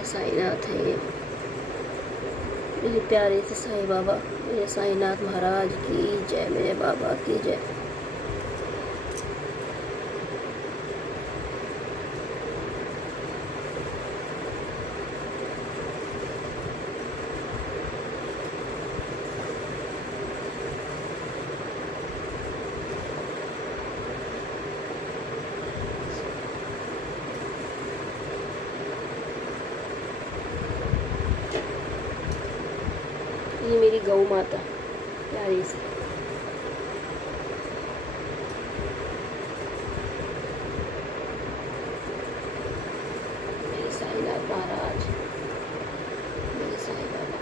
मेरे साईनाथ है ये, मेरे प्यारे से साईं बाबा, मेरे साईनाथ महाराज की जय, मेरे बाबा की जय। ये मेरी गौ माता प्यारी सी, मेरे साईनाथ महाराज, मेरे साईं बाबा।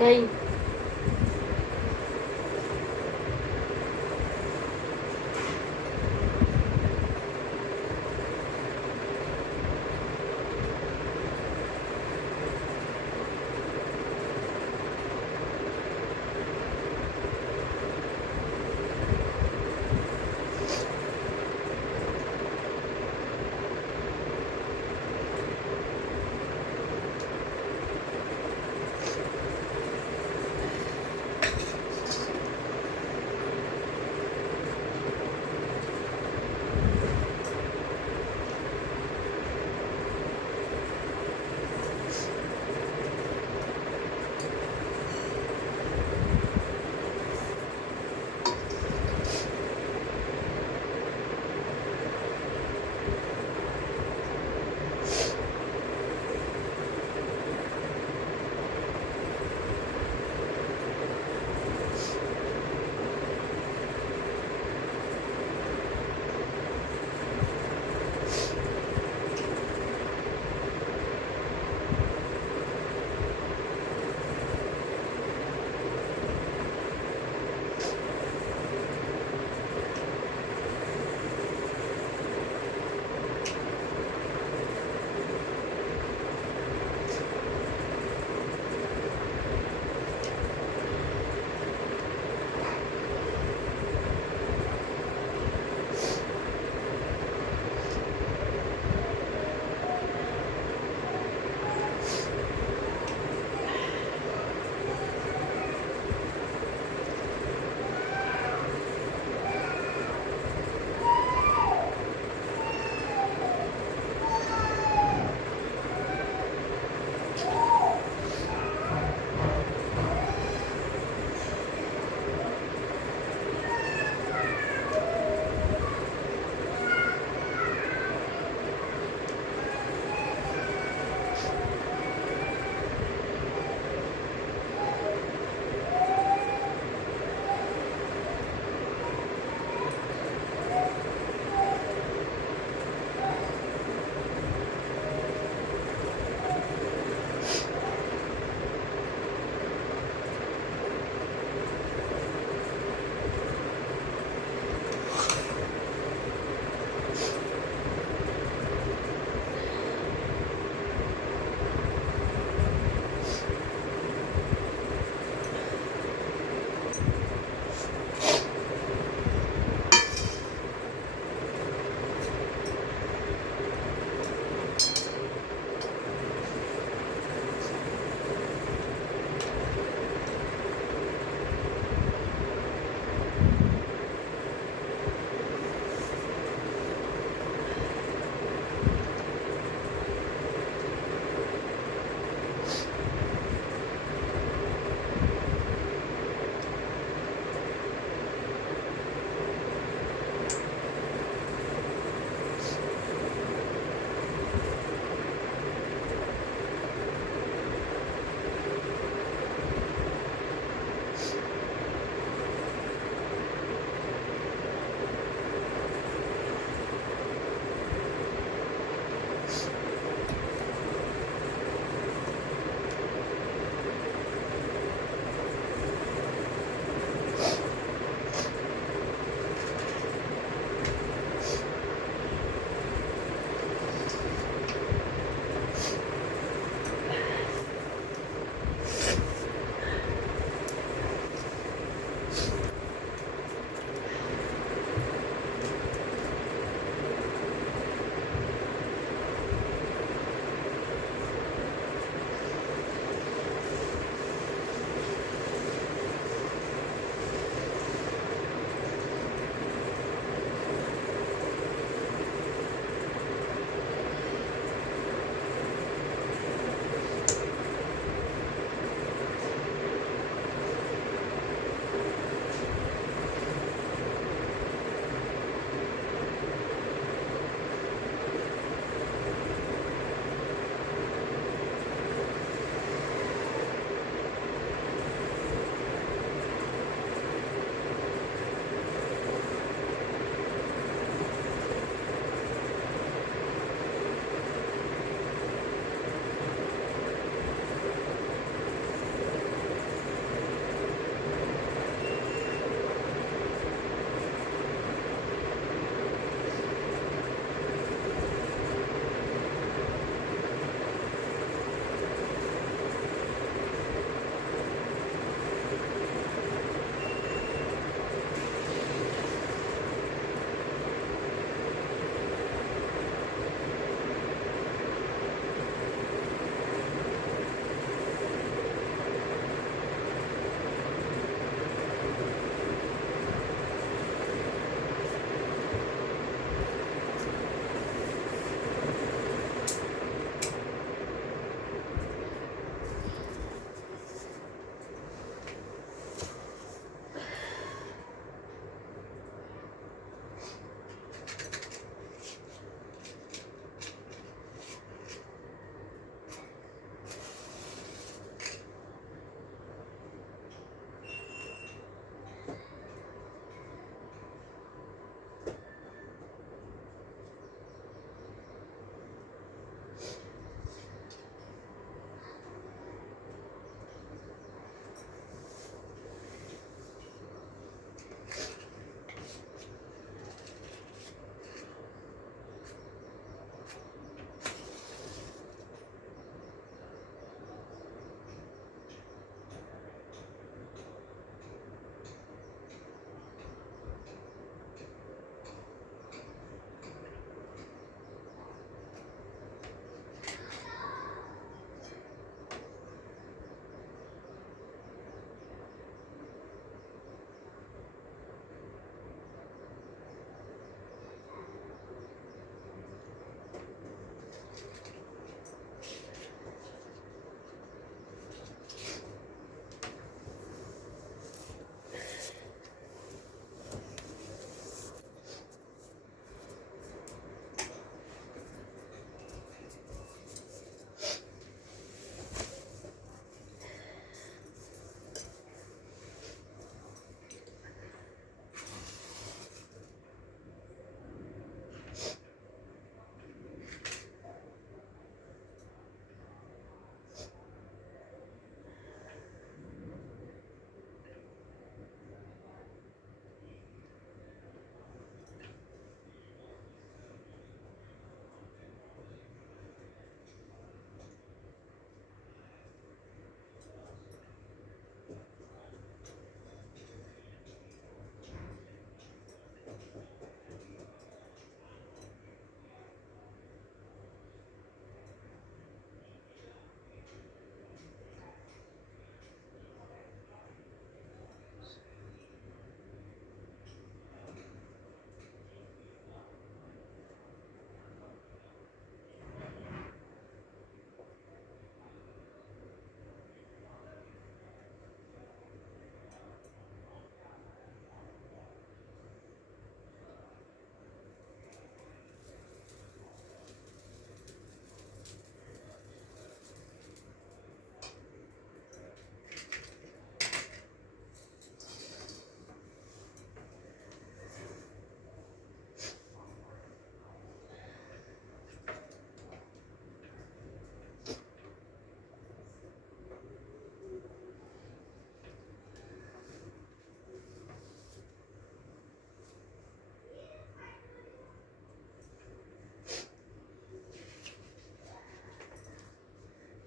नहीं।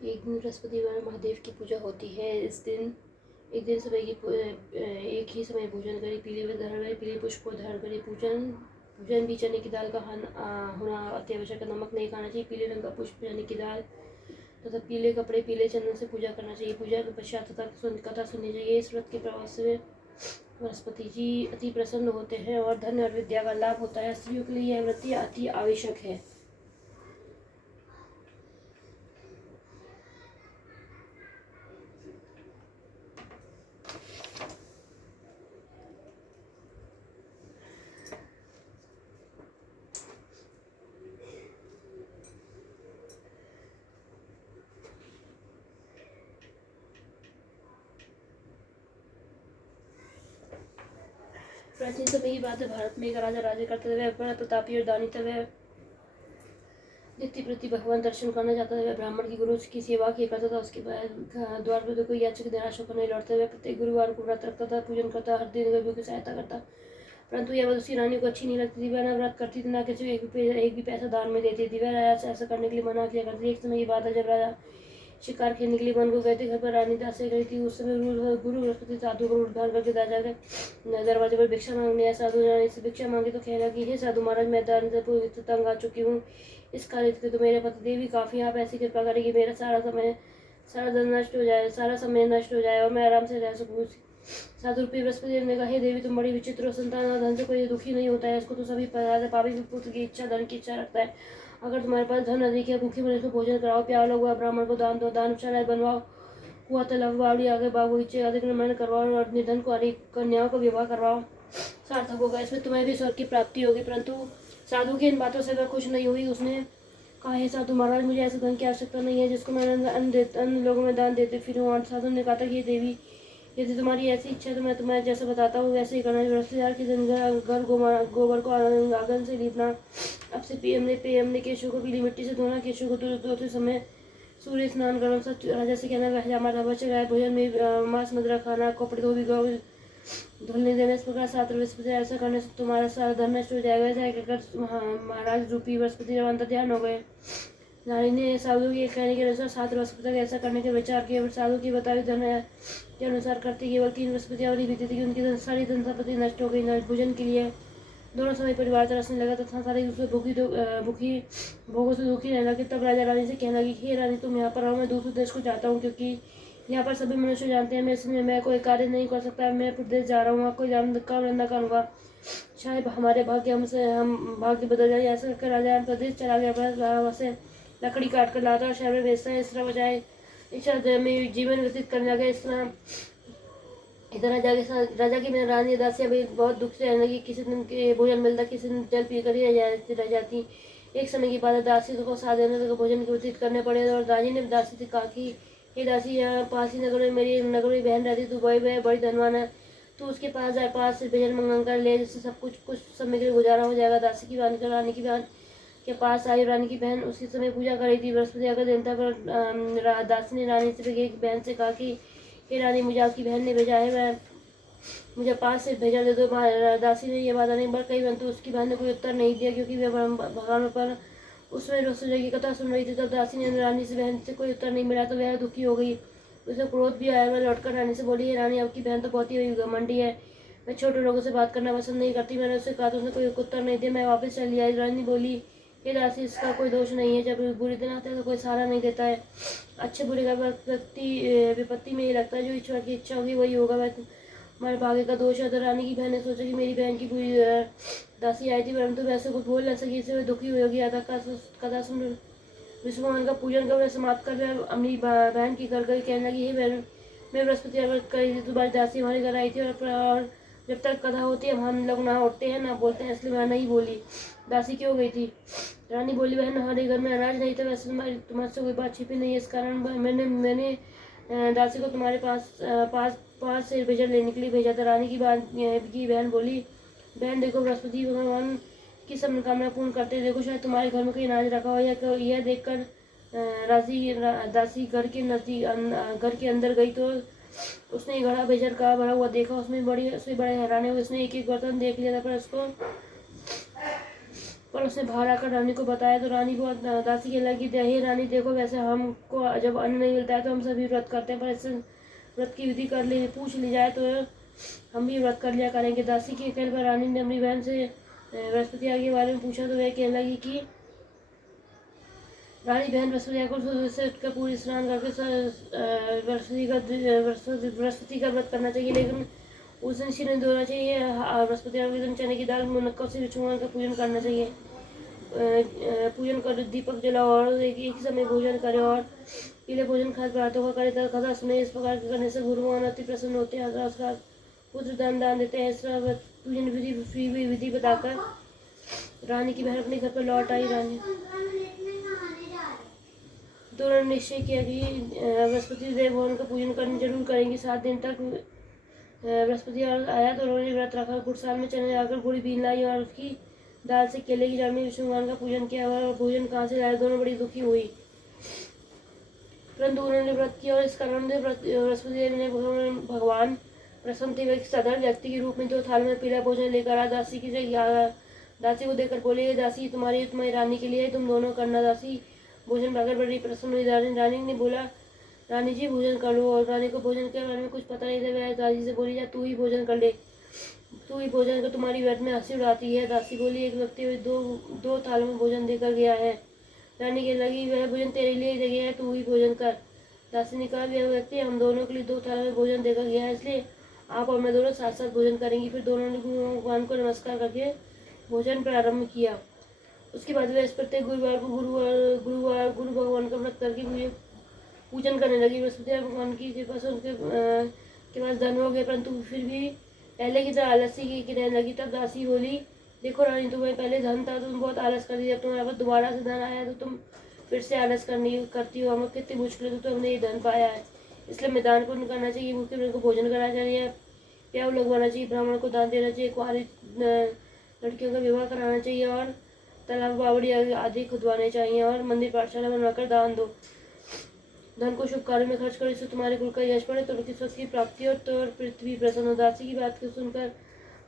एक दिन बृहस्पतिवार महादेव की पूजा होती है। इस दिन एक दिन समय की एक ही समय भोजन करें, पीले व धारण करें, पीले पुष्प को धारण करें। भोजन भी चने की दाल का होना अति आवश्यक है। नमक नहीं खाना चाहिए। पीले रंग का पुष्प चने की दाल तथा पीले कपड़े, पीले चंदन से पूजा करना चाहिए। पूजा के पश्चात कथा सुननी चाहिए। इस व्रत के प्रभाव से बृहस्पति जी अति प्रसन्न होते हैं और धन और विद्या का लाभ होता है। स्त्रियों के लिए यह व्रत अति आवश्यक है। प्राचीन समय की बात है। भारत में एक राजा राज्य करते हुए बड़ा प्रतापी और दानी था। वह नित्य प्रति भगवान दर्शन करना चाहता था। वह ब्राह्मण की गुरु की सेवा किया करता था। उसके बाद द्वार पर कोई याचक निराश होकर नहीं लौटता। वह प्रत्येक गुरुवार को व्रत रखता था, पूजन करता, हर दिन गरीबों की सहायता करता। परंतु यह बात उसकी रानी को अच्छी नहीं लगती थी। वह न व्रत करती थी, न किसी को एक भी पैसा दान में देती थी। वह राजा से ऐसा करने के लिए मना किया करती थी। एक समय की बात है, जब राजा शिकार खेलने के लिए वन को गए थे। घर पर रानी दास से गई थी। उस समय गुरु बृहस्पति साधु को उद्धार करके राजा के दरवाजे पर भिक्षा मांगने आया। साधु रानी से भिक्षा मांगी तो कहना कि हे साधु महाराज, मैं दान से पूरी तंग आ चुकी हूँ। इस कार्य के तो मेरे पतिदेव भी काफी, आप ऐसी कृपा करें कि मेरा सारा धन नष्ट हो जाए, सारा समय नष्ट हो जाए और मैं आराम से रह सकूँ। साधु रूपी बृहस्पति ने कहा, हे देवी, तुम बड़ी विचित्र हो। संतान और धन से कोई दुखी नहीं होता है। इसको तो सभी पापी पुत्र की इच्छा, धन की इच्छा रखता है। अगर तुम्हारे पास धन अधिक है, भूखी मनुष्य को भोजन कराओ, प्यालो हुआ ब्राह्मण को दान दो, दानशालाएं बनवाओ, हुआ तलब बावड़ी आगे बागीचे अतिक्रमण करवाओ और निर्धन को कन्याओं का विवाह करवाओ। सार्थक होगा, इसमें तुम्हें भी स्वर्ग की प्राप्ति होगी। परंतु साधु की इन बातों से वह खुश नहीं हुई। उसने कहा, हे साधु महाराज, मुझे ऐसे धन की आवश्यकता नहीं है जिसको मैं अन्य लोगों में दान देते फिरूं। और साधु ने कहा था, ये देवी, यदि तुम्हारी ऐसी इच्छा है तो मैं तुम्हें जैसा बताता हूँ वैसे ही करना। बृहस्पतिवार के दिन घर गोबर को आंगन से लीपना। अब से पीएम ने केशों को पीली मिट्टी से धोना। केशों को धोते समय सूर्य स्नान करना। सच राजा से कहना, वह हमारा आवश्यक है। भोजन में मांस मदिरा खाना, कपड़े धुलने देना। इस प्रकार 7 बृहस्पति ऐसा करने से तुम्हारा सारा धन नष्ट हो जाएगा। ऐसा कहकर महाराज रूपी बृहस्पति अंतर ध्यान हो गए। रानी ने साधु के कहने के अनुसार 7 बृहस्पति तक ऐसा करने के विचार किए। साधु की बताई धन के अनुसार करते केवल 3 बृहस्पति और बीती थी कि उनकी सारी धन संपत्ति नष्ट हो गई। भोजन के लिए दोनों समय परिवार तरसने लगा तथा सारे दूसरे भूखी भोगों से दुखी रहने लगे। तब राजा रानी से कहने लगी, हे रानी, तुम यहाँ पर आओ, मैं दूसरे देश को जाता हूँ, क्योंकि यहाँ पर सभी मनुष्य जानते हैं मैं कोई कार्य नहीं कर सकता। मैं प्रदेश जा रहा हूँ, कोई काम धंधा करूँगा, शायद हमारे हम भाग्य बदल जाए। ऐसा करके राजा प्रदेश चला गया। वहाँ से लकड़ी काट कर लाता और शहर में बेचता है। इस तरह बजाय इस में जीवन व्यतीत करने लगा। इधर राजा की मेरी रानी दासियाँ भी बहुत दुख से रहने लगी। किसी दिन के भोजन मिलता, किसी दिन जल पी कर ही रह जाती। एक समय की बात है, दासी को 7 दिन तक भोजन व्यतीत करने पड़े और राजी ने दासी से कहा कि हे दासी, यहाँ पास ही नगर में मेरी नगरी बहन रहती, तू बड़ी धनवान है, तू उसके पास जाए, पास से भोजन मंगा कर ले, जिससे सब कुछ समय के लिए गुजारा हो जाएगा। दासी की बहन रानी की बहन के पास आई। रानी की बहन उसी समय पूजा कर रही थी। बृहस्पति अगर देवता पर दासी ने रानी से बहन से कहा कि हे रानी, मुझे आपकी बहन ने भेजा है, मुझे पास से भेजा दे दो। दासी ने यह बात नहीं बार कही, परंतु उसकी बहन ने कोई उत्तर नहीं दिया, क्योंकि वह भगवान पर उसमें रसोई की कथा सुन रही थी। तब दासी ने रानी से बहन से कोई उत्तर नहीं मिला तो वह दुखी हो गई। उसे क्रोध भी आया। वह लौटकर रानी से बोली, हे रानी, आपकी बहन तो बहुत ही घमंडी है, मैं छोटे लोगों से बात करना पसंद नहीं करती। मैंने उससे कहा तो उसने कोई उत्तर नहीं दिया। मैं वापस चली आई। रानी बोली, हे दासी, इसका कोई दोष नहीं है, जब बुरे दिन आते हैं तो कोई सहारा नहीं देता है। अच्छे बुरे का विपत्ति में ही लगता है, जो ईश्वर की इच्छा होगी वही होगा। हमारे भाग्य का दोष है। तो रानी की बहन ने सोचा कि मेरी बहन की पूरी दासी आई थी, परंतु वैसे कुछ बोल न सकी, इससे दुखी होगी। कथा सुन विष्णु भगवान का पूजन कर समाप्त कर अपनी बहन की घर गई। कहने लगी, हे बहन, मैं बृहस्पति व्रत करी थी, तुम्हारी दासी हमारे घर आई थी और जब तक कथा होती है हम लोग ना उठते हैं ना बोलते हैं, इसलिए मैं नहीं बोली। दासी क्यों गई थी? रानी बोली, बहन, हमारे घर में अनाज नहीं था, वैसे तुम्हारे से कोई बात छिपी नहीं है, इस कारण मैंने दासी को तुम्हारे पास से भोजन लेने के लिए भेजा था। रानी की बहन बोली, बहन देखो, बृहस्पति भगवान की सब मनोकामना पूर्ण करते, देखो शायद तुम्हारे घर में कोई अनाज रखा हो। यह देखकर दासी घर के अंदर गई तो उसने घड़ा बेजर का भरा हुआ देखा। उसमें बड़े हैरान हुए। उसने एक एक बर्तन देख लिया था, पर उसको पर उसने बाहर आकर रानी को बताया तो रानी बहुत दासी कहने लगी, हे रानी देखो, वैसे हमको जब अन्न नहीं मिलता है तो हम सभी व्रत करते हैं, पर इससे व्रत की विधि कर ले पूछ ली जाए तो हम भी व्रत कर लिया करेंगे। दासी के कहने पर रानी ने अपनी बहन से बृहस्पति के बारे में पूछा तो वह कहने लगी कि रानी बहन बृहस्पति को से उठकर पूरी स्नान करके बृहस्पति का व्रत करना चाहिए, लेकिन उस दिन सिर नहीं धोना चाहिए। बृहस्पति के दिन चने की दाल मुनक्का से भगवान का पूजन करना चाहिए। पूजन कर दीपक जलाओ और एक ही समय भोजन करे और पीले भोजन खाद प्रातों का करे कथा सुने। इस प्रकार के करने से गुरु भगवान अति प्रसन्न होते हैं। उसका पुत्र दान देते हैं। इस पूजन विधि बताकर रानी की बहन अपने घर पर लौट आई। रानी दोनों ने निश्चय किया कि बृहस्पति देव भगवान का पूजन करने जरूर करेंगे। 7 दिन तक बृहस्पति आया तो उन्होंने व्रत रखा। गुड़साल में चने लाकर गुड़ी बीन लाई और उसकी दाल से केले की जड़ में विष्णु भगवान का पूजन किया। और भोजन कहाँ से लाए, दोनों बड़ी दुखी हुई, परंतु उन्होंने व्रत किया और इस कारण बृहस्पति देव ने भगवान प्रसन्न थे। एक साधारण व्यक्ति के रूप में 2 थाल में पीला भोजन लेकर आ दासी को देकर बोले, ये दासी तुम्हारी रानी के लिए, तुम दोनों करना। दासी भोजन पाकर बड़ी प्रसन्न हुई। रानी ने बोला, रानी जी भोजन कर लो। और रानी को भोजन के बारे में कुछ पता नहीं था। वह दासी से बोली, जा तू ही भोजन कर ले, तू ही भोजन कर, तुम्हारी व्यर्थ में हंसी उड़ाती है। दासी बोली, एक व्यक्ति दो थालों में भोजन देकर गया है। रानी कहने लगी, वह भोजन तेरे लिए ही गया है, तू ही भोजन कर। दासी ने कहा, वह व्यक्ति हम दोनों के लिए 2 थालों में भोजन देकर गया है, इसलिए आप और मैं दोनों साथ साथ भोजन करेंगे। फिर दोनों ने भगवान को नमस्कार करके भोजन प्रारंभ किया। उसके बाद वे प्रत्येक गुरुवार को गुरु भगवान का व्रत करके पूजन करने लगी। बृहस्पति भगवान की कृपा से उनके के पास धन हो गए, परंतु फिर भी पहले की तरह आलसी की रहने लगी। तब दासी बोली, देखो रानी, तुम्हें पहले धन था, तुम बहुत आलस कर दी, जब तुम्हारे पास दोबारा से धन आया तो तुम फिर से आलस करती हो। हमें कितनी मुश्किल तो हमने ये धन पाया है, इसलिए हमें दान पुण्य करना चाहिए, भूखे को भोजन करना चाहिए, प्याऊ लगवाना चाहिए, ब्राह्मण को दान देना चाहिए, कुंवारी लड़कियों का विवाह कराना चाहिए और तालाब बावड़ी आदि खुदवाने चाहिए और मंदिर पाठशाला बनवाकर दान दो। धन को शुभ कार्य में खर्च करो, इससे तुम्हारे कुल का यश बढ़े, तो सुख की प्राप्ति और तो पृथ्वी प्रसन्न हो। दासी की बात को सुनकर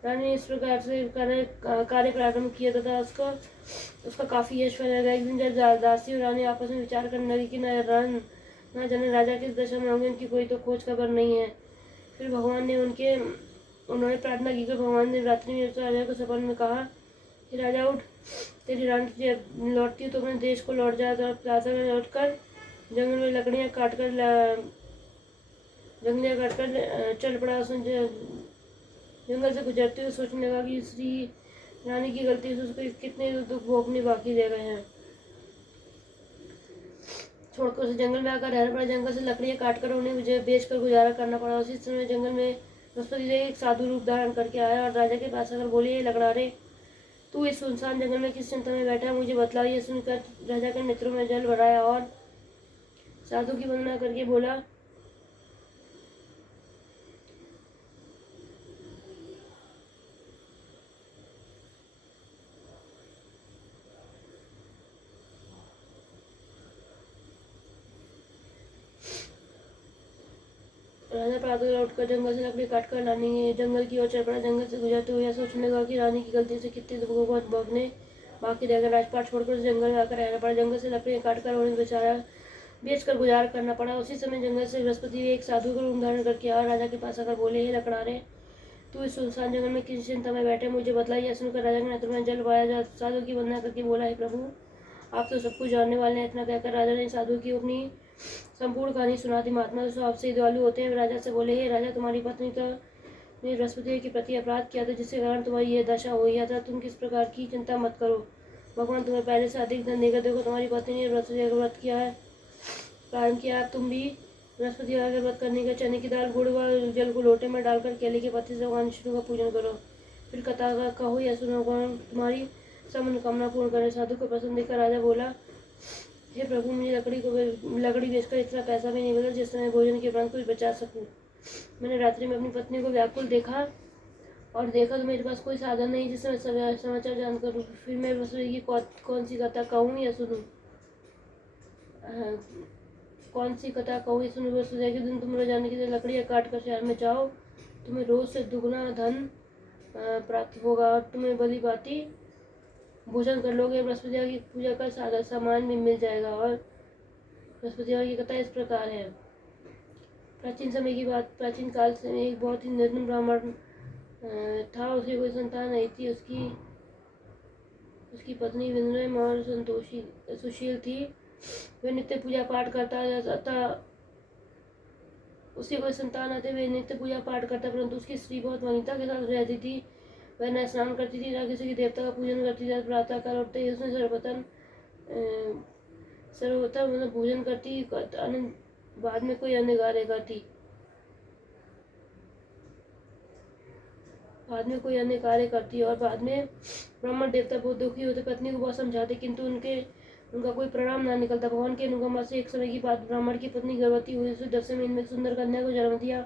रानी ने इस प्रकार से कार्य प्रारंभ किया तथा उसका काफी यश फैला गया। एक दिन जब दासी और रानी आपस में विचार करने लगी कि न जाने राजा किस दशा में होंगे, उनकी कोई तो खोज खबर नहीं है। फिर उन्होंने प्रार्थना की कि भगवान ने रात्रि में राजा को सपन में कहा कि राजा उठ, तेरी रानी लौटती हो तो अपने देश को लौट जा। प्रातः में लौटकर जंगल में लकड़ियाँ काटकर चल पड़ा। उसने जंगल से गुजरते हुए सोचने लगा कि श्री रानी की गलती से उसको कितने दुख भोगने बाकी रह गए हैं। छोड़कर उसे जंगल में आकर रहना पड़ा। जंगल से लकड़ियाँ काटकर उन्हें बेचकर गुजारा करना पड़ा। उसी समय जंगल में बृहस्पति देव एक साधु रूप धारण करके आया और राजा के पास आकर बोले, लकड़ारे, तू इस सुनसान जंगल में किस चिंता में बैठा है, मुझे बतला। ये सुनकर राजा के नेत्रों में जल भराया और साधु की वंदना करके बोला, राजा प्रातः लौटकर जंगल से लकड़ी काटकर लानी जंगल की ओर चल पड़ा। जंगल से गुजरते हुए सोचने लगा कि रानी की गलती से कितने दुखों को भोगने बाकी रह गए। राजपाट छोड़कर जंगल में आकर रहना पड़ा। जंगल से लकड़ियाँ काटकर उन्हें बेचकर गुजार करना पड़ा। उसी समय जंगल से बृहस्पति एक साधु को रूप धारण करके आया। राजा के पास आकर बोले, हे लकड़ारे, तू इस सुनसान जंगल में किस चिंता में बैठे, मुझे बतला। यह सुनकर राजा के नेत्र में जल पाया। साधु की वंदना करके बोला, हे प्रभु, आप तो सब कुछ जानने वाले हैं। इतना कहकर राजा ने साधु की अपनी संपूर्ण कहानी सुना दी। महात्मा तो स्वभाव से दयालु होते हैं। राजा से बोले, हे राजा, तुम्हारी पत्नी तो ने बृहस्पति के प्रति अपराध किया था, जिसके कारण तुम्हारी यह दशा हुई है। तुम किस प्रकार की चिंता मत करो, भगवान तुम्हें पहले से अधिक धन देकर। देखो, तुम्हारी पत्नी ने बृहस्पति का व्रत किया है, प्रारंभ किया। तुम भी बृहस्पति का व्रत करने का चने की दाल, गुड़ व जल को लोटे में डालकर केले के पत्ते से भगवान विष्णु का पूजन करो। फिर कथा का कहो या सुनो, भगवान तुम्हारी सब मनोकामना पूर्ण करे। साधु को पसंद देखकर राजा बोला, हे प्रभु, मुझे लकड़ी बेचकर इतना पैसा भी नहीं मिला जिससे मैं भोजन के उपरांत कुछ बचा सकूं। मैंने रात्रि में अपनी पत्नी को व्याकुल देखा तो मेरे पास कोई साधन नहीं जिससे मैं समाचार जानकर फिर मैं बृहस्पति की कौन सी कथा कहूँ या सुनूं। कौन सी कथा कहूँ या सुनूं। बृहस्पति के दिन तुम रोजाना की लकड़ियाँ काट कर शहर में जाओ, तुम्हें रोज से दुगना धन प्राप्त होगा और तुम्हें भली भांति भोजन कर लोगे, बृहस्पतिवार की पूजा का सादा सामान भी मिल जाएगा। और बृहस्पतिवार की कथा इस प्रकार है। प्राचीन समय की बात, प्राचीन काल से एक बहुत ही निर्धन ब्राह्मण था। उसे कोई संतान नहीं थी। उसकी पत्नी विनम्र और सुशील थी। वह नित्य पूजा पाठ करता था। उसे कोई संतान आते हुए नित्य पूजा पाठ करता, परंतु उसकी स्त्री बहुत वनीता के साथ रहती थी। वह न स्नान करती थी, न किसी के देवता का पूजन करती थी। प्रातः काल उठते ही उसने सर्वप्रथम मतलब भोजन करती, बाद में कोई अन्य कार्य करती। और बाद में ब्राह्मण देवता बहुत दुखी होते, पत्नी को बहुत समझाते, किंतु उनका कोई परिणाम ना निकलता। भगवान के अनुकंपा से एक समय की बात, ब्राह्मण की पत्नी गर्भवती हुई। उसे 10 महीने में सुंदर कन्या को जन्म दिया।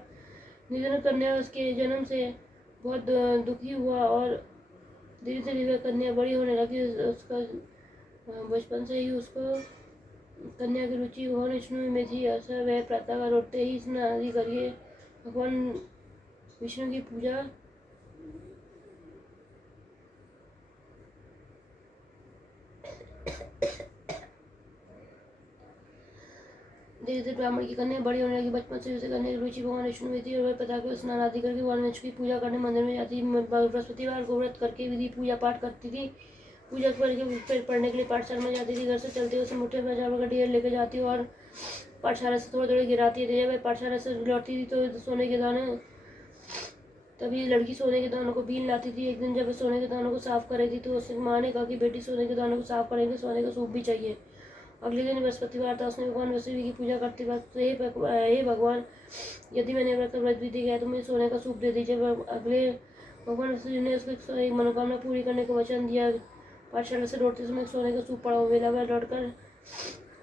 निर्धन कन्या उसके जन्म से बहुत दुखी हुआ और धीरे धीरे वह कन्या बड़ी होने लगी। उसका बचपन से ही उसको कन्या की रुचि भगवान विष्णु में थी। ऐसा वह प्रातःकाल उठते ही स्नान आदि करके भगवान विष्णु की पूजा धीरे धीरे ब्राह्मण की कन्या बड़ी होने लगी। बचपन से उसे करने की रुचि भगवान विष्णु में थी और वह पिता के स्नान आदि करके भगवान विष्णु की पूजा करने मंदिर में जाती। बृहस्पतिवार को व्रत करके विधि पूजा पाठ करती थी। पूजा करके फिर पढ़ने के लिए पाठशाला में जाती थी। घर से चलते हुए मुठ्ठे में चावल का ढेर लेकर जाती और पाठशाला से थोड़ी थोड़ी गिराती थी। जब वह पाठशाला से लौटती थी तो सोने के दाने, तभी लड़की सोने के दानों को बीन लाती थी। एक दिन जब वह सोने के दानों को साफ कर रही थी तो उसकी माँ ने कहा कि बेटी सोने के दानों को साफ करेंगे, सोने का सूप भी चाहिए। अगले दिन बृहस्पतिवार था। उसने भगवान विष्णु की पूजा करते वक्त, हे भगवान, यदि मैंने व्रत विधि किया तो मुझे सोने का सूप दे दीजिए। अगले भगवान विष्णु ने उसको एक मनोकामना पूरी करने का वचन दिया। पाठशाला से लौटते समय सोने का सूप पड़ा हुआ मिला। वह लौटकर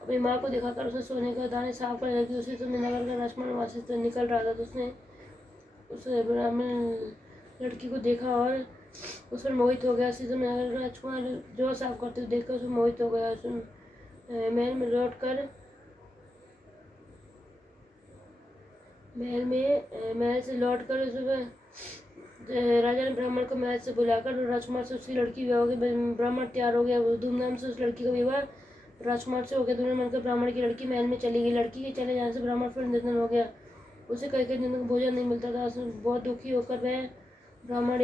अपनी माँ को दिखाकर उसने सोने का दाने साफ करने लगी। उसी समय नगर का राजकुमार वहाँ से निकल रहा था तो उसने उस ब्राह्मण लड़की को देखा और उस पर मोहित हो गया। उसी समय नगर का राजकुमार जो साफ करते हुए देखकर उसमें मोहित हो गया। महल में से लौटकर राजा ने ब्राह्मण को महल से बुलाकर राजकुमार से उसकी लड़की विवाह हो गई। ब्राह्मण तैयार हो गया। धूमधाम से उस लड़की का विवाह राजकुमार से हो गया। दोनों मिलकर ब्राह्मण की लड़की महल में चली गई। लड़की के चले जाने से ब्राह्मण फिर निधन हो गया। उसे कई कई दिनों को भोजन नहीं मिलता था। बहुत दुखी होकर वह ब्राह्मण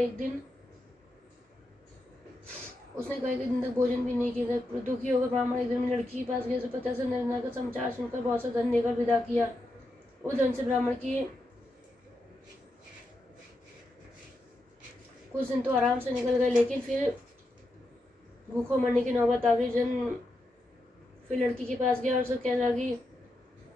उसने कई दिन तक भोजन भी नहीं किया था। दुखी होकर ब्राह्मण एक दिन लड़की के पास गया। उसे पता से निर्णय का समाचार सुनकर बहुत सा धन देकर विदा किया। उस धन से ब्राह्मण की कुछ दिन तो आराम से निकल गए, लेकिन फिर भूखों मरने की नौबत आ गई। फिर लड़की के पास गया और उसे कहने लगी।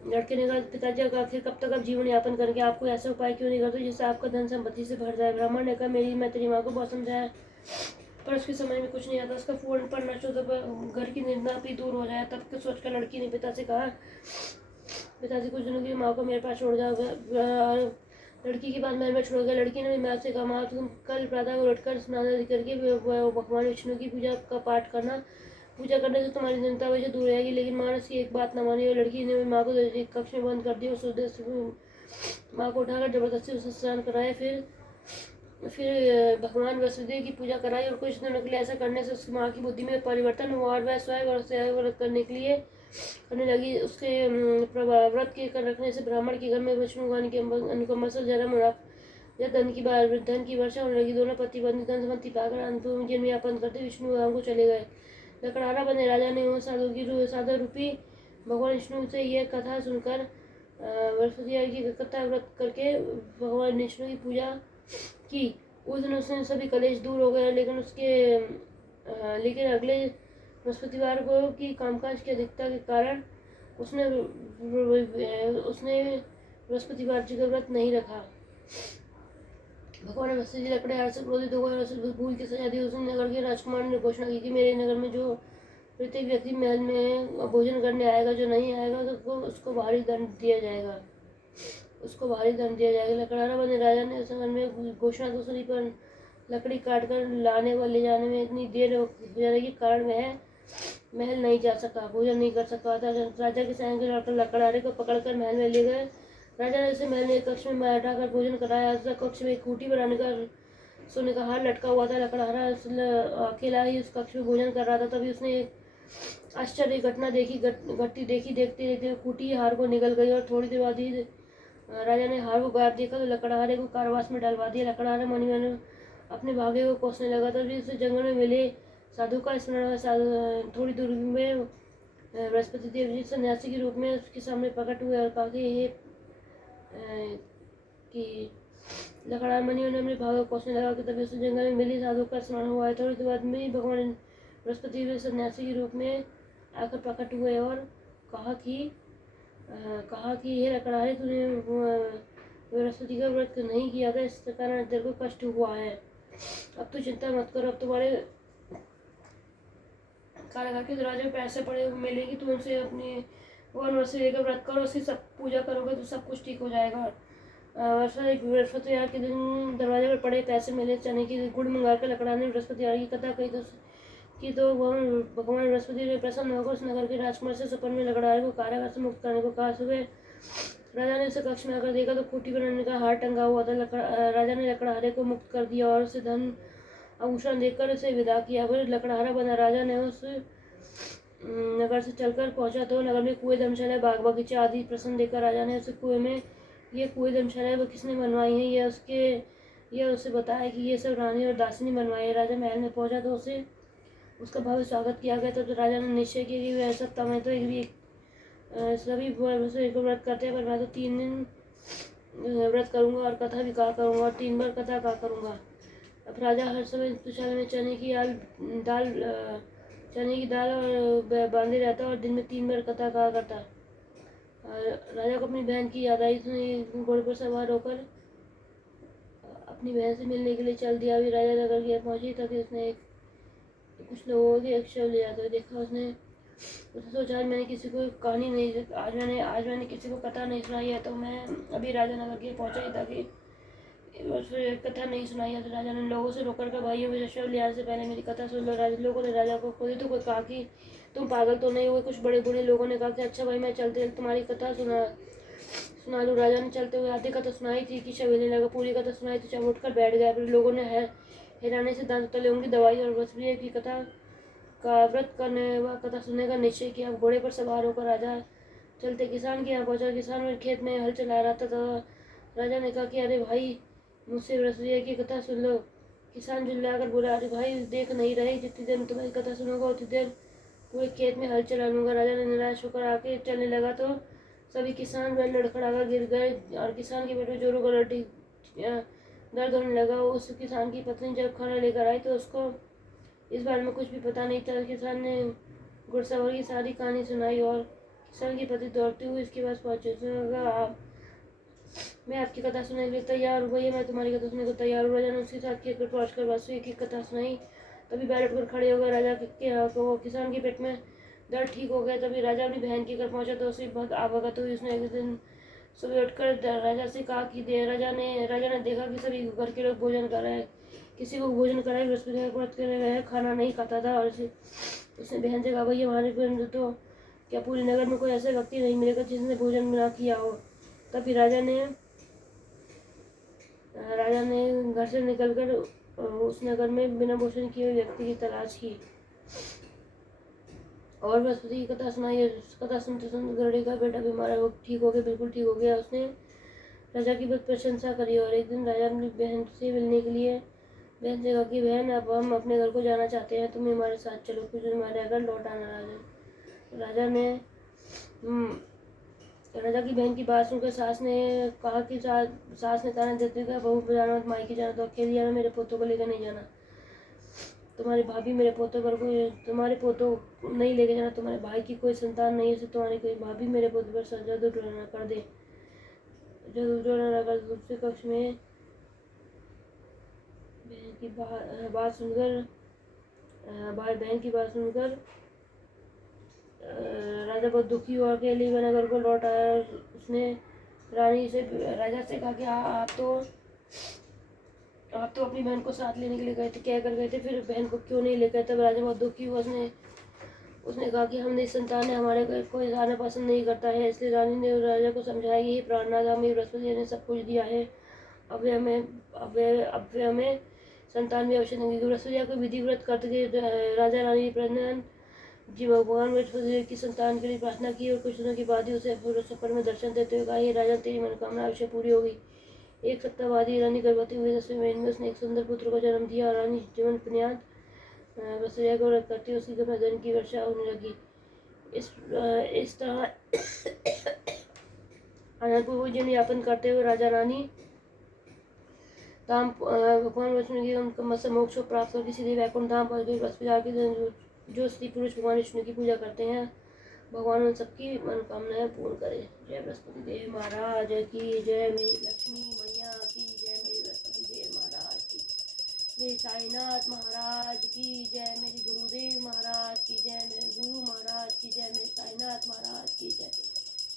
लड़के ने कहा, पिताजी आखिर कब तक आप जीवन यापन करेंगे? आपको ऐसा उपाय क्यों नहीं करते जिससे आपका धन संपत्ति से भर जाए? ब्राह्मण ने कहा, मैं तेरी माँ को बहुत समझाया पर उसके समय में कुछ नहीं आता। उसका फोन पर नष्ट हो तो घर की निंदा भी दूर हो जाए। तब कुछ सोचकर लड़की ने पिता से कहा, पिताजी कुछ दिनों की माँ को मेरे पास छोड़ जाओ। लड़की के पास महल में छोड़ गया। लड़की ने भी माँ से कहा, माँ तुम कल प्रातः को उठकर स्नान आदि करके भगवान विष्णु की पूजा का पाठ करना। पूजा करने से तुम्हारी चिंता वैसे दूर रहेगी। लेकिन माँ ने उसकी एक बात न मानी और लड़की ने माँ को कक्ष में बंद कर दिया। उस उद्देश्य माँ को उठाकर जबरदस्ती उसे स्नान कराया। फिर भगवान वसुदेव की पूजा कराई और कुछ दिनों के लिए ऐसा करने से उसकी माँ की बुद्धि में परिवर्तन हुआ और वह स्वयं व्रत करने लगी। उसके व्रत के कर रखने से ब्राह्मण के घर में विष्णु भगवान के अनुकंपा से धन की वर्षा होने लगी। दोनों पति पत्नी धन संपत्ति पाकर अंतिम जीवन यापन करते विष्णु धाम को चले गए। लकड़हारा बने राजा ने उन साधु रूपी भगवान विष्णु से यह कथा सुनकर बृहस्पतिवार की कथा व्रत करके भगवान विष्णु की पूजा की। उस दिन उसने सभी कलेश दूर हो गए। लेकिन अगले बृहस्पतिवार को की कामकाज की अधिकता के कारण उसने बृहस्पतिवार जी का व्रत नहीं रखा। भगवान वशिष्ठ जी लकड़हारे से क्रोधित होकर भूल की सजा दी। उसने नगर के राजकुमार ने घोषणा की कि मेरे नगर में जो प्रत्येक व्यक्ति महल में भोजन करने आएगा, जो नहीं आएगा तो उसको भारी दंड दिया जाएगा। लकड़हारा बने राजा ने उस नगर में घोषणा तो सुनी, पर लकड़ी काट कर लाने व ले जाने में इतनी देर हो जाने के कारण वह महल नहीं जा सका, भोजन नहीं कर सका था। राजा के सैनिक लड़कर लकड़हारे को पकड़कर महल में ले गए। राजा ने उसे महल में एक कक्ष में बैठाकर भोजन कराया। कक्ष में एक खूंटी बनाने का सोने का हार लटका हुआ था। लकड़हारा अकेला ही उस कक्ष में भोजन कर रहा था। तभी उसने एक आश्चर्य घटना देखी। घटती देखते देखते खूटी हार को निगल गई और थोड़ी देर बाद ही राजा ने हार को गायब देखा तो लकड़हारे को कारावास में डलवा दिया। लकड़हारा मन ही मन अपने भाग्य को कोसने लगा। तभी उसे जंगल में मिले साधु का स्मरण हुआ। थोड़ी दूर में बृहस्पति देव जी सन्यासी के रूप में उसके सामने प्रकट हुए और कहा कि लकड़हारा मन ही मन अपने भाग्य को कोसने लगा कि तभी उसे जंगल में मिली साधु का स्मरण हुआ है। थोड़ी देर बाद में भगवान बृहस्पति देव सन्यासी के रूप में आकर प्रकट हुए और कहा कि हे लकड़हारे, तूने बृहस्पति का व्रत नहीं किया था, इस कारण तेरे को कष्ट हुआ है। अब तू चिंता मत कर, अब तुम्हारे कारागार के दरवाजे में पैसे पड़े मिलेगी, तुम उनसे अपनी भगवान से लेकर व्रत करो, उसकी सब पूजा करोगे तो सब कुछ ठीक हो जाएगा। बृहस्पतिवार के दिन दरवाजे पर पड़े पैसे मिले, चने की गुड़ मंगा कर लकड़हारे ने बृहस्पतिवार की कथा कही तो भगवान बृहस्पति ने प्रसन्न होकर उस नगर के राजकुमार से सपन में लकड़हारे को कारागार से मुक्त करने को कहा। सुबह राजा ने उसे कक्ष में आकर देखा तो खूंटी बनाने का हार टंगा हुआ था। राजा ने लकड़हारे को मुक्त कर दिया और उसे धन आभूषण देकर उसे विदा किया। फिर लकड़हारा बना राजा ने उस नगर से चलकर पहुंचा तो नगर में कुएं, धर्मशाला, बाग बगीचे आदि प्रसन्न देखकर राजा ने उसे कुएं धर्मशाला किसने बनवाई है यह उसे बताया कि ये सब रानी और दासिनी बनवाई है। राजा महल में पहुंचा तो उसका भव्य स्वागत किया गया। तो राजा ने निश्चय किया कि वह सब समय तो सभी व्रत करते हैं, पर मैं तो 3 दिन व्रत करूंगा और कथा भी कहा करूंगा और 3 बार कथा कहा करूंगा। अब राजा हर समय दुशाला में चने की दाल और बांधे रहता और दिन में 3 बार कथा कहा करता। राजा को अपनी बहन की याद आई। उसने घोड़े पर सवार होकर अपनी बहन से मिलने के लिए चल दिया। अभी राजा नगर की पहुंची तभी उसने कुछ लोगों के एक शव ले जाते हुए देखा। उसने सोचा आज मैंने किसी को कहानी नहीं आज मैंने किसी को कथा नहीं सुनाई है, तो मैं अभी राजा नगर के पहुंचा ही था कि कथा नहीं सुनाई है। तो राजा ने लोगों से रोकर कर भाइयों में शव ले आने से पहले मेरी कथा सुन लो। लोगों ने राजा को खुद तो कहा कि तुम पागल तो नहीं हुए। कुछ बड़े बूढ़े लोगों ने कहा कि अच्छा भाई, मैं चलते तुम्हारी कथा सुना लूँ। राजा ने चलते हुए आधी कथा सुनाई थी कि शव लेने लगा। पूरी कथा सुनाई तो चम उठकर बैठ गया। फिर लोगों ने हैरानी से दांत तले उंगली दवाई और बसप्रिय की कथा का व्रत करने व कथा सुनने का निश्चय किया। घोड़े पर सवार होकर राजा चलते किसान के यहाँ पहुंचा। किसान में खेत में हल चला रहा था तो राजा ने कहा कि अरे भाई, मुझसे बसप्रिय की कथा सुन लो। किसान चिल्लाकर बोला, अरे भाई, देख नहीं रहे जितनी देर तुम्हारी कथा सुनूंगा उतनी देर पूरे खेत में हल चला लूंगा। राजा ने निराश होकर आके चलने लगा तो सभी किसान वह लड़खड़ाकर गिर गए और किसान के पेट में जोरों का दर्द होने लगा। उस किसान की पत्नी जब खाना लेकर आई तो उसको इस बारे में कुछ भी पता नहीं था। किसान ने घुड़सवार की सारी कहानी सुनाई और किसान की पत्नी दौड़ती हुई इसके पास पहुंची। उसने कहा, मैं आपकी कथा सुनने के लिए तैयार हूँ भैया, मैं तुम्हारी कथा सुनने को तैयार हूँ। राजा ने उसके साथ खेत पर पहुँच कर वासुदेव की कथा सुनाई। तभी बैठ कर खड़े हो गए। राजा के किसान के पेट में दर्द ठीक हो गया। तभी राजा अपनी बहन के घर पहुंचा तो उसे बहुत आवगत हुई। उसने एक दिन सुबह उठकर राजा से कहा कि राजा ने देखा कि सभी घर के लोग भोजन कर रहे हैं, किसी को भोजन कराए बृहस्पति का व्रत कर रहे खाना नहीं खाता था। और उसने बहन से कहा, भैया हमारे घर तो क्या पूरे नगर में कोई ऐसा व्यक्ति नहीं मिलेगा जिसने भोजन ना किया हो। तभी राजा ने घर से निकलकर उस नगर में बिना भोजन किए हुए व्यक्ति की तलाश की और बृहस्पति की कथा सुनाई। कथा सुनते सुनते गरुड़ी का बेटा बीमार है, वो ठीक हो गया, बिल्कुल ठीक हो गया। उसने राजा की बहुत प्रशंसा करी और एक दिन राजा अपनी बहन से मिलने के लिए बहन से कहा कि बहन, अब हम अपने घर को जाना चाहते हैं, तुम हमारे साथ चलो, कुछ दिन हमारे घर लौट आना। राजा की बहन की बात सुनकर सास ने कहा कि सास ने ताना देते हुए, बहू को जाना मत, मायके जाना तो अकेले जाना, मेरे पोतों को लेकर नहीं जाना। तुम्हारी भाभी मेरे पोतों पर तुम्हारे पोतों नहीं लेके जाना। तुम्हारे भाई की कोई संतान नहीं है, तुम्हारी कोई भाभी मेरे पोतों पर जादू टोना कर दे। जादू टोना कर दूसरे कक्ष में बहन की बात सुनकर राजा बहुत दुखी हुआ। अकेले नगर को लौट आया। उसने रानी से राजा से कहा कि आप तो अपनी बहन को साथ लेने के लिए गए थे, क्या कर गए थे, फिर बहन को क्यों नहीं लेकर? तब राजा बहुत दुखी हुआ। उसने कहा कि हम निसंतान है, हमारे घर कोई आना पसंद नहीं करता है। इसलिए रानी ने राजा को समझाया कि प्राणनाथ, हमें बृहस्पति ने सब कुछ दिया है, अब वे हमें संतान भी अवश्य देंगे। बृहस्पति को विधि व्रत करते राजा रानी प्रधान जी भगवान बृहस्पति की संतान के लिए प्रार्थना की और कुछ दिनों के बाद ही उसे सफर में दर्शन देते हुए कहा, ये राजा तेरी मनोकामना अवश्य पूरी होगी। एक सप्ताह बाद ही रानी गर्भवती हुई। 10वें महीने में उसने एक सुंदर पुत्र को जन्म दिया और रानी जीवन पुण्यात बसरिया को व्रत करती उसकी धन की वर्षा होने लगी। इस तरह आनंदपूर्वक जीवन यापन करते हुए राजा रानी धाम भगवान विष्णु की उनका मोक्ष को प्राप्त करके सीधे वैकुंठ धाम पर गए। बृहस्पति जो स्त्री पुरुष भगवान विष्णु की पूजा करते हैं भगवान उन सबकी मनोकामनाएं पूर्ण करे। जय बृहस्पति देव महाराज की जय। मेरी लक्ष्मी मैया की जय। मेरे बृहस्पति देव महाराज की, मेरे साईनाथ महाराज की जय। मेरे गुरुदेव महाराज की जय। मेरे गुरु महाराज की जय। मेरे साईनाथ महाराज की जय।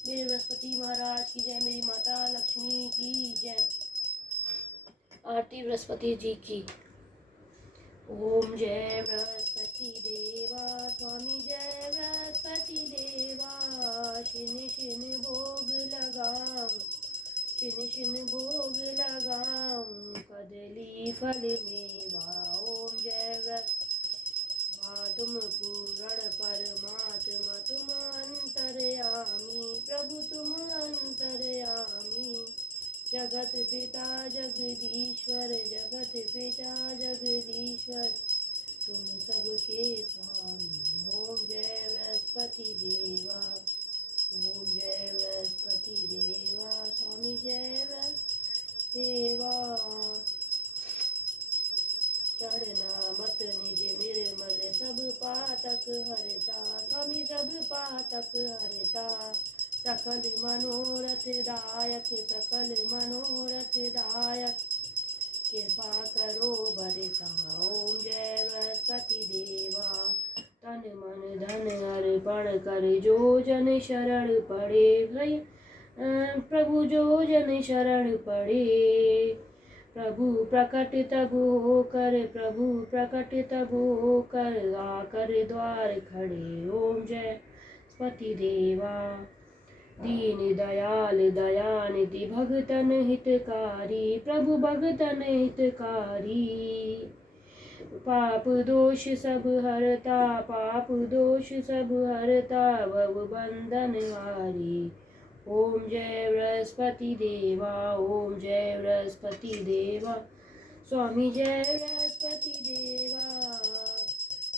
मेरे बृहस्पति महाराज की जय। मेरी माता लक्ष्मी की जय। आरती बृहस्पति जी की। ओम जय बृहस्पति देवा स्वामी जय बृहस्पति देवा। शिन शिन भोग लगाऊं, शिन शिन भोग लगाऊं, कदली फल मेवा। ओम जय बृहस्पति तुम पूर्ण परमात्मा तुम अंतर्यामी, प्रभु तुम अंतर्यामी। जगत पिता जगदीश्वर, जगत पिता जगदीश्वर, तुम सबके स्वामी। ओम जय बृहस्पति देवा। ओम जय बृहस्पति देवा स्वामी जय बृहस्पति देवा। चढ़ना मत निज निर्मल सब पातक हरता, स्वामी सब पातक हरता। सकल मनोरथ दायक, सकल मनोरथ दायक, कृपा करो बरता। ओम जय बृहस्पति देवा। तन मन धन अर्पण कर जो जन शरण पड़े, प्रभु जो जन शरण पड़े। प्रभु प्रकट तब होकर, प्रभु प्रकट तब होकर, आकर द्वार खड़े। ओम जय बृहस्पति देवा। दीन दयाल दयानिधि भगतन हितकारी, प्रभु भगतन हितकारी। पाप दोष सब हरता, पाप दोष सब हरता, भव बंधन हारी। ओम जय बृहस्पति देवा। ओम जय बृहस्पति देवा स्वामी जय बृहस्पति देवा।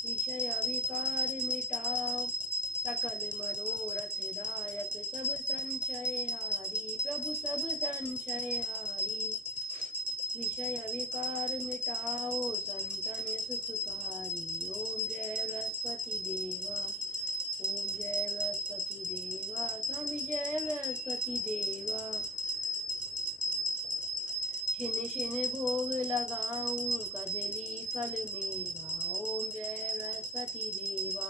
विषय विकार मिटाओ, सकल मनोरथ दायक, सब संशय हारी, प्रभु सब संशय हारी। विषय विकार मिटाओ, संतन सुखकारी। ओम जय बृहस्पति देवा। ओम जय बृहस्पति देवा स्वामी जय बृहस्पति देवा। शिन शिन भोग लगाऊं, कदली फल मेवा। ओम जय बृहस्पति देवा।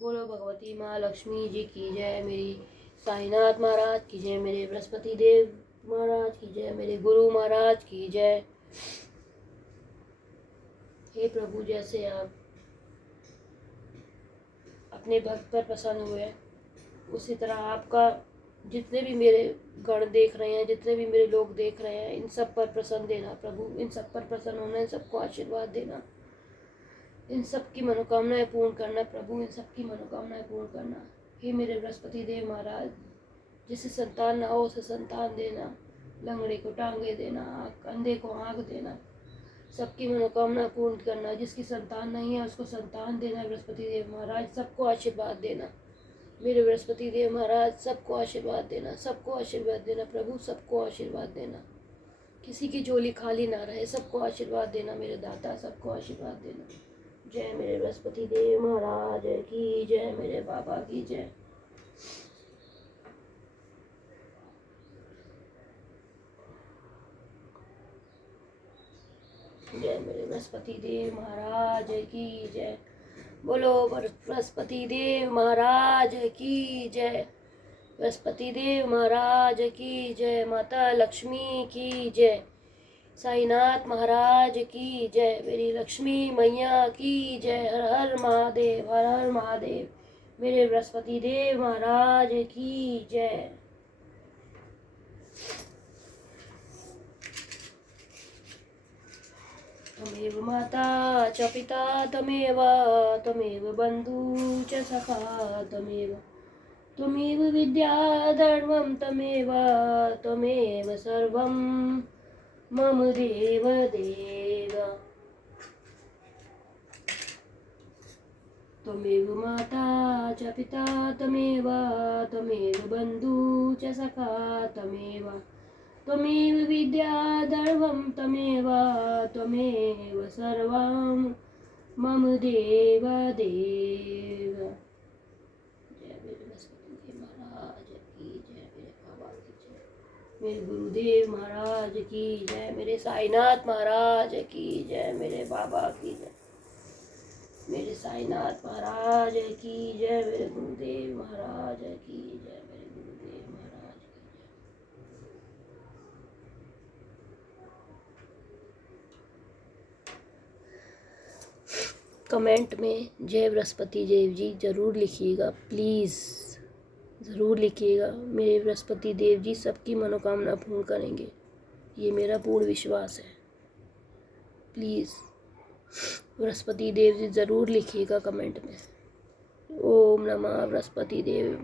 बोलो भगवती माँ लक्ष्मी जी की जय। मेरी साईनाथ महाराज की जय। मेरे बृहस्पति देव महाराज की जय। मेरे गुरु महाराज की जय। हे प्रभु, जैसे आप अपने भक्त पर प्रसन्न हुए उसी तरह आपका जितने भी मेरे गण देख रहे हैं, जितने भी मेरे लोग देख रहे हैं, इन सब पर प्रसन्न देना प्रभु। इन सब पर प्रसन्न होना, इन सबको आशीर्वाद देना, इन सब की मनोकामनाएं पूर्ण करना प्रभु। इन सब की मनोकामनाएं पूर्ण करना। हे मेरे बृहस्पति देव महाराज, जिसे संतान ना हो उसे संतान देना, लंगड़े को टांगे देना, अंधे को आँख देना, सबकी मनोकामना पूर्ण करना। जिसकी संतान नहीं है उसको संतान देना। बृहस्पति देव महाराज सबको आशीर्वाद देना। मेरे बृहस्पति देव महाराज सबको आशीर्वाद देना, सबको आशीर्वाद देना प्रभु, सबको आशीर्वाद देना। किसी की झोली खाली ना रहे, सबको आशीर्वाद देना मेरे दाता, सबको आशीर्वाद देना। जय मेरे बृहस्पति देव महाराज की जय। मेरे बाबा की जय। जय मेरे बृहस्पति देव महाराज की जय। बोलो बृहस्पति देव महाराज की जय। बृहस्पति देव महाराज की जय। माता लक्ष्मी की जय। साईनाथ महाराज की जय। मेरी लक्ष्मी मैया की जय। हर हर महादेव, हर हर महादेव। मेरे बृहस्पति देव महाराज की जय। त्वमेव माता च पिता त्वमेव बन्धु च सखा त्वमेव विद्या धर्मं त्वमेव सर्वं मम देव त्वमेव माता च पिता त्वमेव बन्धु च सखा त्वमेव विद्या धर्मं त्वमेव सर्वं मम देव जय मेरे बृहस्पति देव महाराज की जय, मेरे बाबा की जय, मेरे गुरुदेव महाराज की जय, मेरे साईनाथ महाराज की जय, मेरे बाबा की जय, मेरे साईनाथ महाराज की जय, मेरे गुरुदेव महाराज की जय, मेरे गुरुदेव महाराज की जय। कमेंट में जय बृहस्पति देव जी ज़रूर लिखिएगा, प्लीज़ ज़रूर लिखिएगा। मेरे बृहस्पति देव जी सबकी मनोकामना पूर्ण करेंगे, ये मेरा पूर्ण विश्वास है। प्लीज़ बृहस्पति देव जी ज़रूर लिखिएगा कमेंट में। ओम नमः बृहस्पति देव।